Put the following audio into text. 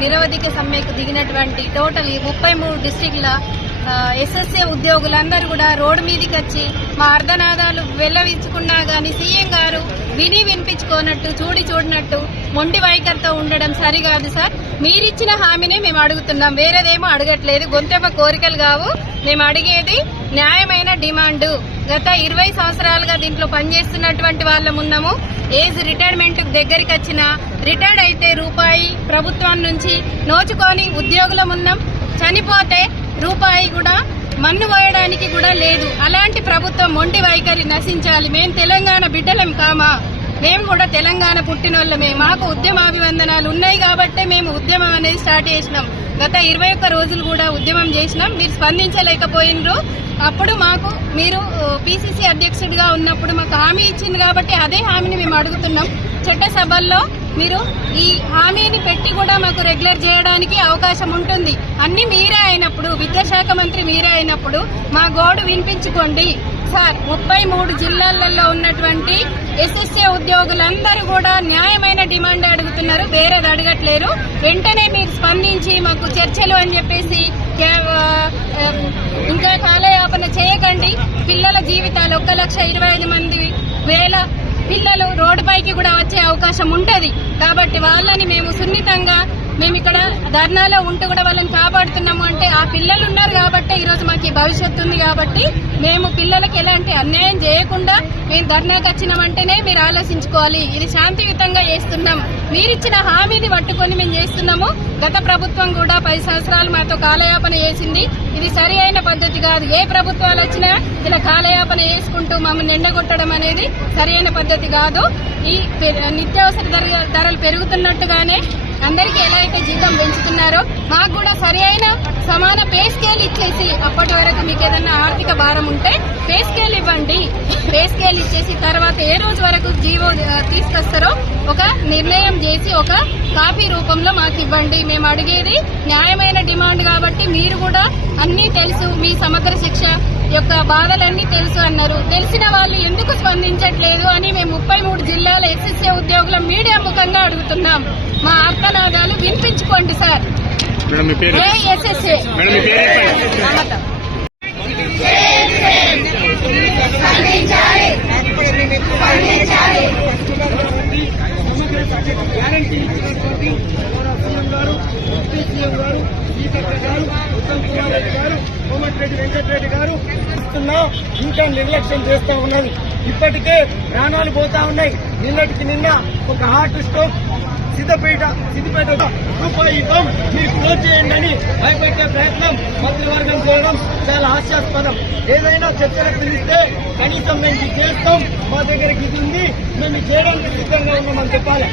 నిరవధిక సమ్మెకు దిగినటువంటి total 33 డిస్ట్రిక్ట్ల SSA ఉద్యోగులందరూ కూడా రోడ్డు మీదకి వచ్చి మా అర్ధనాదాలు వెల్లవించుకున్నా గానీ సీఎం గారు విని వినిపించుకోనట్టు చూడనట్టు మొండి వైఖరితో ఉండడం సరికాదు సార్. మీరిచ్చిన హామీనే మేము అడుగుతున్నాం, వేరేదేమో అడగట్లేదు. గొంతెమ్మ కోరికలు కావు, మేము అడిగేది న్యాయమైన డిమాండ్. గత 20 సంవత్సరాలుగా దీంట్లో పనిచేస్తున్నటువంటి వాళ్ళం ఉన్నాము. ఏజ్ రిటైర్మెంట్ దగ్గరికి వచ్చిన రిటైర్డ్ అయితే రూపాయి ప్రభుత్వం నుంచి నోచుకొని ఉద్యోగులం ఉన్నాం. చనిపోతే రూపాయి కూడా మన్ను పోయడానికి కూడా లేదు. అలాంటి ప్రభుత్వం మొండి వైఖరి నశించాలి. మేము తెలంగాణ బిడ్డలం కామా? మేము కూడా తెలంగాణ పుట్టినోళ్ళమే. మాకు ఉద్యమాభివందనాలు ఉన్నాయి కాబట్టే మేము ఉద్యమం అనేది స్టార్ట్ చేసినాం. గత 21 రోజులు కూడా ఉద్యమం చేసినాం. మీరు స్పందించలేకపోయినరు. అప్పుడు మాకు మీరు పిసిసి అధ్యక్షుడిగా ఉన్నప్పుడు మాకు హామీ ఇచ్చింది కాబట్టి అదే హామీని మేము అడుగుతున్నాం. చట్టసభల్లో మీరు ఈ హామీని పెట్టి కూడా మాకు రెగ్యులర్ చేయడానికి అవకాశం ఉంటుంది. అన్ని మీరే అయినప్పుడు, విద్యాశాఖ మంత్రి మీరే అయినప్పుడు మా గోడు వినిపించుకోండి సార్. 33 జిల్లాలలో ఉన్నటువంటి ఎస్ఎస్ఏ ఉద్యోగులందరూ కూడా న్యాయమైన డిమాండ్ అడుగుతున్నారు, వేరేది అడగట్లేరు. వెంటనే మీరు స్పందించి మాకు చర్చలు అని చెప్పేసి ఇంకా కాలయాపన చేయకండి. పిల్లల జీవితాలు 1,25,000 పిల్లలు రోడ్డుపైకి కూడా వచ్చే అవకాశం ఉంటది. కాబట్టి వాళ్ళని మేము సున్నితంగా మేము ఇక్కడ ధర్నాలో ఉంటూ కూడా వాళ్ళని కాపాడుతున్నాము. అంటే ఆ పిల్లలు ఉన్నారు కాబట్టి ఈరోజు మాకు భవిష్యత్తు ఉంది. కాబట్టి మేము పిల్లలకి ఎలాంటి అన్యాయం చేయకుండా మేము ధర్నాకి వచ్చినామంటేనే మీరు ఆలోచించుకోవాలి. ఇది శాంతియుతంగా చేస్తున్నాం. మీరిచ్చిన హామీని పట్టుకొని మేము చేస్తున్నాము. గత ప్రభుత్వం కూడా 10 సంవత్సరాలు మాతో కాలయాపన చేసింది. ఇది సరి అయిన పద్ధతి కాదు. ఏ ప్రభుత్వాలు వచ్చినా ఇలా కాలయాపన చేసుకుంటూ మమ్మల్ని ఎండగొట్టడం అనేది సరైన పద్ధతి కాదు. ఈ నిత్యావసర ధరలు పెరుగుతున్నట్టుగానే అందరికీ ఎలా అయితే జీతం పెంచుతున్నారో మాకు కూడా సరి అయిన సమాన పే స్కేల్ ఇచ్చేసి, అప్పటి వరకు మీకు ఏదన్నా ఆర్థిక భారం ఉంటే పే స్కేల్ ఇవ్వండి. పే స్కేల్ ఇచ్చేసి తర్వాత ఏ రోజు వరకు జీవో తీసుకొస్తారో ఒక నిర్ణయం చేసి ఒక కాపీ రూపంలో మాకు ఇవ్వండి. మేము అడిగేది న్యాయమైన డిమాండ్ కాబట్టి మీరు కూడా అన్నీ తెలుసు, మీ సమగ్ర శిక్ష యొక్క బాధలన్నీ తెలుసు అన్నారు. తెలిసిన వాళ్ళు ఎందుకు స్పందించట్లేదు అని మేము 33 జిల్లాల ఎస్ఎస్ఏ ఉద్యోగుల మీడియా ముఖంగా అడుగుతున్నాం. మా ఆర్తనాదాలు వినిపించుకోండి సార్. ఎస్ఎస్ఏ కోమటిరెడ్డి వెంకటరెడ్డి గారు ఇంకా నిర్లక్ష్యం చేస్తా ఉన్నది. ఇప్పటికే ప్రాణాలు పోతా ఉన్నాయి. నిన్నటికి నిన్న ఒక హార్ట్ స్ట్రోక్ సిద్దిపేట రూపాయి ఇవ్వం మీరు క్లోజ్ చేయండి అని భయపెట్టే ప్రయత్నం మంత్రివర్గం చేయడం చాలా హాస్యాస్పదం. ఏదైనా చర్చలకు పిలిస్తే కనీసం మేము చేస్తాం, మా దగ్గర ఇది ఉంది, మేము చేయడానికి సిద్ధంగా ఉన్నామని చెప్పాలి.